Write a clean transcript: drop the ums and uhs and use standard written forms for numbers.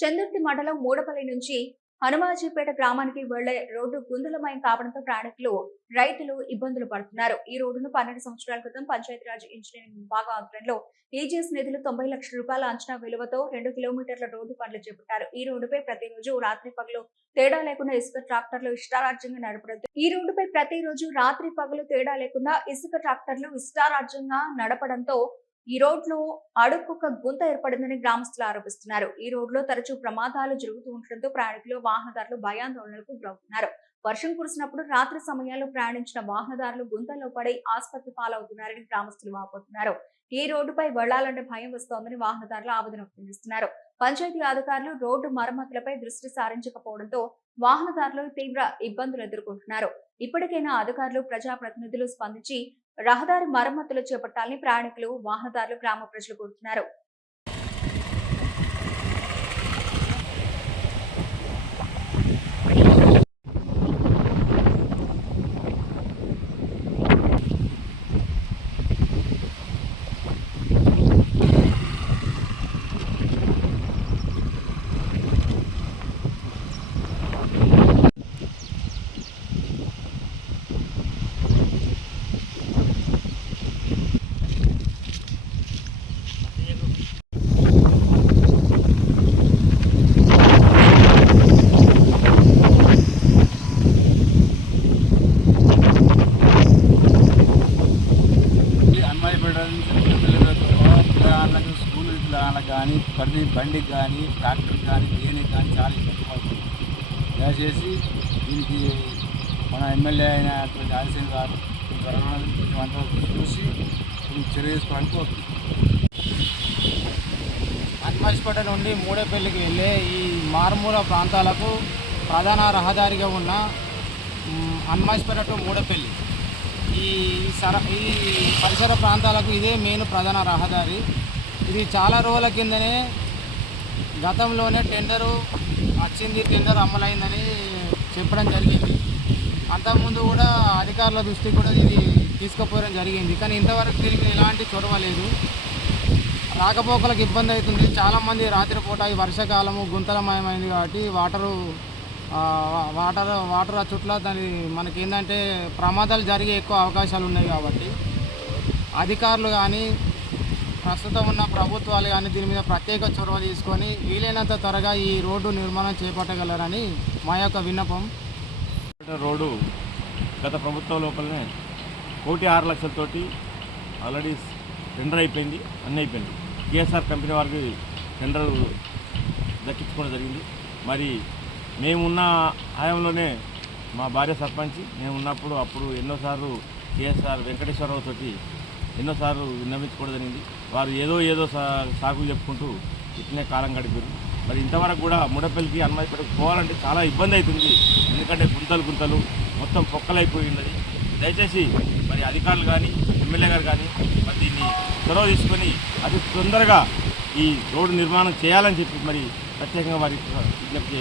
చందుర్తి మండలం మూడపల్లి నుంచి హనుమాజీపేట గ్రామానికి వెళ్లే రోడ్డు గుంతలమయం కావడంతో ప్రయాణికులు, రైతులు ఇబ్బందులు పడుతున్నారు. ఈ రోడ్డును 12 సంవత్సరాల క్రితం పంచాయతీరాజ్ ఇంజనీరింగ్ విభాగం ఆధ్వర్యంలో ఈజీఎస్ నిధులు 90 లక్షల రూపాయల అంచనా విలువతో 2 కిలోమీటర్ల రోడ్డు పనులు చేపట్టారు. ఈ రోడ్డుపై ప్రతిరోజు రాత్రి పగలు తేడా లేకుండా ఇసుక ట్రాక్టర్లు ఇష్టారాజ్యంగా నడపడంతో ఈ రోడ్లో అడుక్కొక గుంత ఏర్పడిందని గ్రామస్తులు ఆరోపిస్తున్నారు. ఈ రోడ్లో తరచూ ప్రమాదాలు జరుగుతూ ఉండటంతో ప్రయాణికులు, వాహనదారులు భయాందోళనలకు గురవుతున్నారు. వర్షం కురిసినప్పుడు రాత్రి సమయాల్లో ప్రయాణించిన వాహనదారులు గుంతల్లో పడి ఆసుపత్రి పాలవుతున్నారని గ్రామస్తులు వాపోతున్నారు. ఈ రోడ్డుపై వెళ్లాలంటే భయం వస్తోందని వాహనదారులు ఆవేదన వ్యక్తం చేస్తున్నారు. పంచాయతీ అధికారులు రోడ్డు మరమ్మతులపై దృష్టి సారించకపోవడంతో వాహనదారులు తీవ్ర ఇబ్బందులు ఎదుర్కొంటున్నారు. ఇప్పటికైనా అధికారులు, ప్రజాప్రతినిధులు స్పందించి రహదారి మరమ్మతులు చేపట్టాలని ప్రయాణికులు, వాహనదారులు, గ్రామ ప్రజలు కోరుతున్నారు. స్కూల్ కానీ ప్రతి బండికి కానీ ట్రాక్టర్కి కానీ దేనికి కానీ చాలా ఇబ్బంది అవుతుంది. దయచేసి దీనికి మన ఎమ్మెల్యే అయినటువంటి ఆదిశేఖర్ గారు కొంచెం అంతా చూసి చర్య తీసుకోవడానికి కోరుతున్నాం. హనుమాజీపేట నుండి మూడేపల్లికి వెళ్ళే ఈ మారుమూల ప్రాంతాలకు ప్రధాన రహదారిగా ఉన్న హనుమాజీపేట టు మూడేపల్లి ఈ పరిసర ప్రాంతాలకు ఇదే మెయిన్ ప్రధాన రహదారి. ఇది చాలా రోజుల కిందనే గతంలోనే టెండర్ అమలైందని చెప్పడం జరిగింది. అంతకుముందు కూడా అధికారుల దృష్టికి కూడా ఇది తీసుకుపోవడం జరిగింది. కానీ ఇంతవరకు దీనికి ఎలాంటి చొరవ లేదు. రాకపోకలకు ఇబ్బంది అవుతుంది. చాలామంది రాత్రిపూట ఈ వర్షాకాలము గుంతలమయమైంది కాబట్టి వాటర్ ఆ చుట్ల దాని మనకి ఏంటంటే ప్రమాదాలు జరిగే ఎక్కువ అవకాశాలు ఉన్నాయి. కాబట్టి అధికారులు కానీ, ప్రస్తుతం ఉన్న ప్రభుత్వాలు కానీ దీని మీద ప్రత్యేక చొరవ తీసుకొని వీలైనంత త్వరగా ఈ రోడ్డు నిర్మాణం చేపట్టగలరని మా యొక్క విన్నపం. రోడ్డు గత ప్రభుత్వం లోపలనే 1,06,00,000తోటి ఆల్రెడీ టెండర్ అయిపోయింది, అన్నీ అయిపోయింది. కేఎస్ఆర్ కంపెనీ వారికి టెండర్ దక్కించుకోవడం జరిగింది. మరి మేమున్న హయాంలోనే మా భార్య సర్పంచ్ మేము ఉన్నప్పుడు అప్పుడు ఎన్నోసార్లు కేఎస్ఆర్ వెంకటేశ్వరరావు తోటి ఎన్నోసార్లు విన్నవించుకోవడం జరిగింది. వారు ఏదో సాకులు చెప్పుకుంటూ ఇట్లనే కాలం గడిపారు. మరి ఇంతవరకు కూడా మూడపల్లికి హనుమాజీపేటకు పోవాలంటే చాలా ఇబ్బంది అవుతుంది. ఎందుకంటే గుంతలు మొత్తం పొక్కలైపోయినది. దయచేసి మరి అధికారులు కానీ, ఎమ్మెల్యే గారు కానీ మరి దీన్ని చొరవ తీసుకొని అతి తొందరగా ఈ రోడ్డు నిర్మాణం చేయాలని చెప్పి మరి ప్రత్యేకంగా వారికి విజ్ఞప్తి